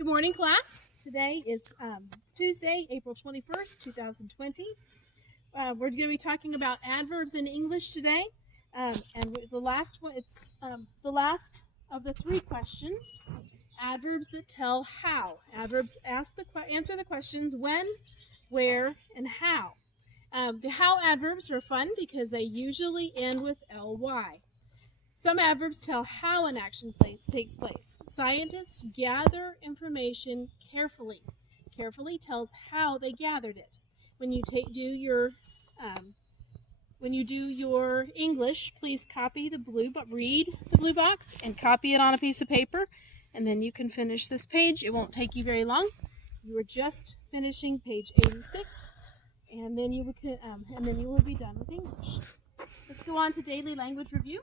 Good morning, class. Today is Tuesday, April 21st, 2020. We're going to be talking about adverbs in English today. And the last one, it's the last of the three questions. Adverbs that tell how. Adverbs answer the questions when, where, and how. The how adverbs are fun because they usually end with ly. Some adverbs tell how an action takes place. Scientists gather information carefully. Carefully tells how they gathered it. When you do your English, please read the blue box and copy it on a piece of paper, and then you can finish this page. It won't take you very long. You are just finishing page 86, and then you will be done with English. Let's go on to daily language review.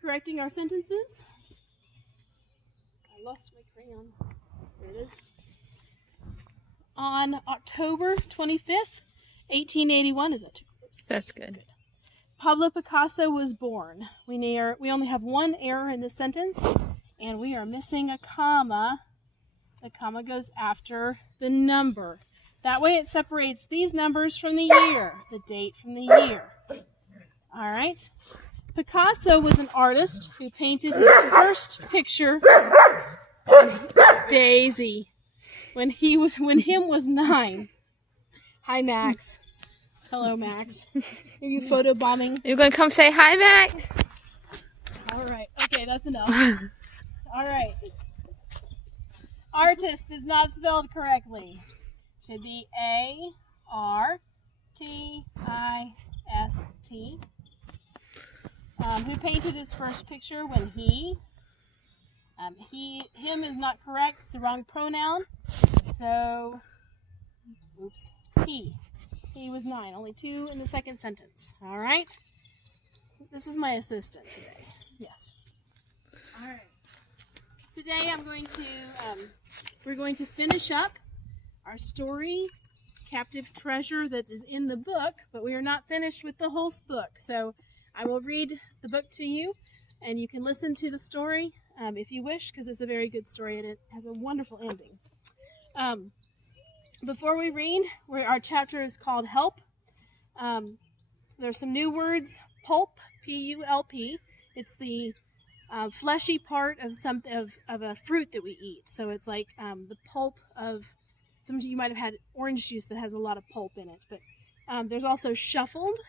Correcting our sentences. I lost my crayon. There it is. On October 25th, 1881, is that too close? That's good. Pablo Picasso was born. We only have one error in this sentence, and we are missing a comma. The comma goes after the number. That way it separates these numbers from the year, the date from the year. All right. Picasso was an artist who painted his first picture on Daisy when him was 9. Hi, Max. Hello, Max. Are you photobombing? You're going to come say hi, Max? All right. Okay, that's enough. All right. Artist is not spelled correctly. Should be A-R-T-I-S-T. Who painted his first picture when him is not correct. It's the wrong pronoun. So, he was 9. Only 2 in the second sentence. All right. This is my assistant today. Yes. All right. Today we're going to finish up our story, Captive Treasure, that is in the book, but we are not finished with the whole book. So I will read the book to you, and you can listen to the story if you wish, because it's a very good story, and it has a wonderful ending. Before we read, our chapter is called Help. There's some new words. Pulp, P-U-L-P. It's the fleshy part of a fruit that we eat. So it's like the pulp of, sometimes you might have had orange juice that has a lot of pulp in it. But there's also shuffled.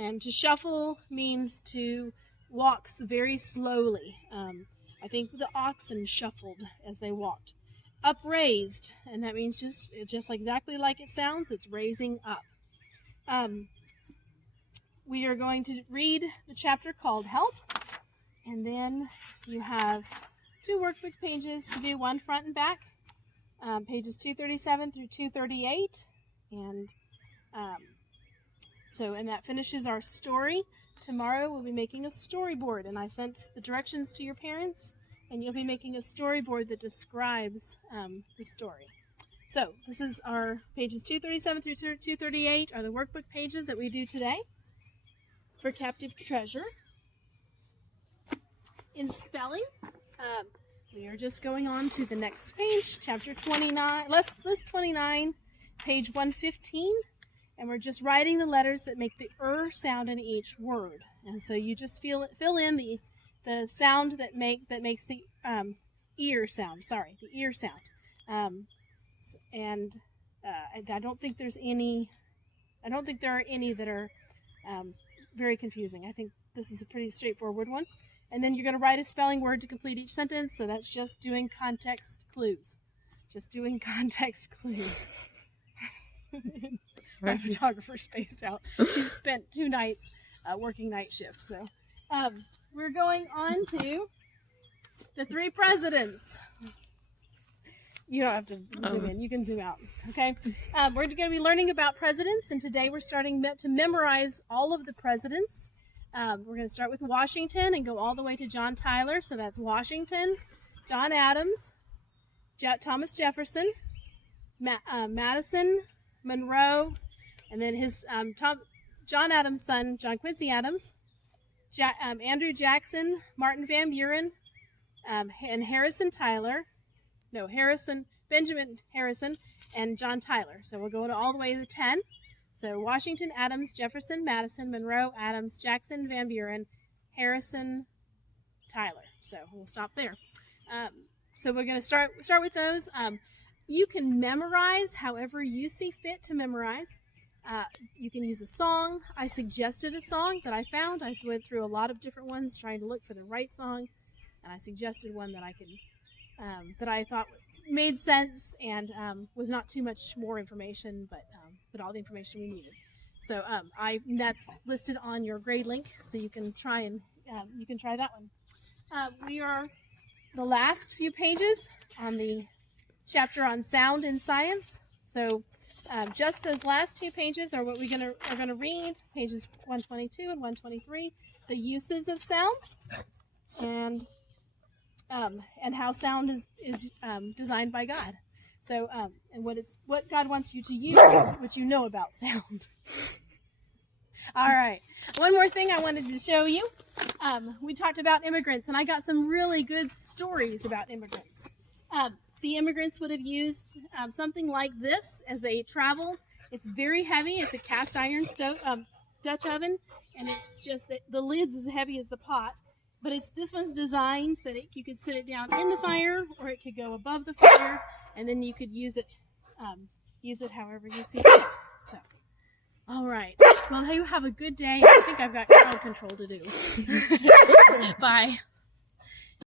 And to shuffle means to walk very slowly. I think the oxen shuffled as they walked. Upraised, and that means just exactly like it sounds. It's raising up. We are going to read the chapter called Help, and then you have 2 workbook pages to do, one front and back, pages 237 through 238, and that finishes our story. Tomorrow we'll be making a storyboard, and I sent the directions to your parents, and you'll be making a storyboard that describes the story. So this is our pages 237 through 238 are the workbook pages that we do today for Captive Treasure. In spelling, we are just going on to the next page, chapter 29, list 29, page 115. And we're just writing the letters that make the sound in each word. And so you just fill in the sound that makes the ear sound. Sorry, the ear sound. I don't think there are any that are very confusing. I think this is a pretty straightforward one. And then you're going to write a spelling word to complete each sentence. So that's just doing context clues. My photographer spaced out. She spent 2 nights working night shift. So we're going on to the 3 presidents. You don't have to zoom in. You can zoom out. Okay. We're going to be learning about presidents, and today we're starting to memorize all of the presidents. We're going to start with Washington and go all the way to John Tyler. So that's Washington, John Adams, Thomas Jefferson, Madison, Monroe, and then his John Adams' son, John Quincy Adams, Andrew Jackson, Martin Van Buren, and Benjamin Harrison, and John Tyler. So we'll go all the way to 10. So Washington, Adams, Jefferson, Madison, Monroe, Adams, Jackson, Van Buren, Harrison, Tyler. So we'll stop there. So we're going to start with those. You can memorize however you see fit to memorize. You can use a song. I suggested a song that I found. I went through a lot of different ones trying to look for the right song, and I suggested one that that I thought made sense and was not too much more information, but all the information we needed. So that's listed on your grade link, so you can try that one. We are the last few pages on the chapter on sound in science. So just those last 2 pages are what we're gonna read, pages 122 and 123, the uses of sounds, and how sound is designed by God. So and what God wants you to use, what you know about sound. All right. One more thing I wanted to show you. We talked about immigrants, and I got some really good stories about immigrants. The immigrants would have used something like this as they traveled. It's very heavy. It's a cast iron Dutch oven, and it's just that the lid's as heavy as the pot. But this one's designed that you could sit it down in the fire, or it could go above the fire, and then you could use it however you see fit. So, all right. Well, you have a good day. I think I've got crowd control to do. Bye.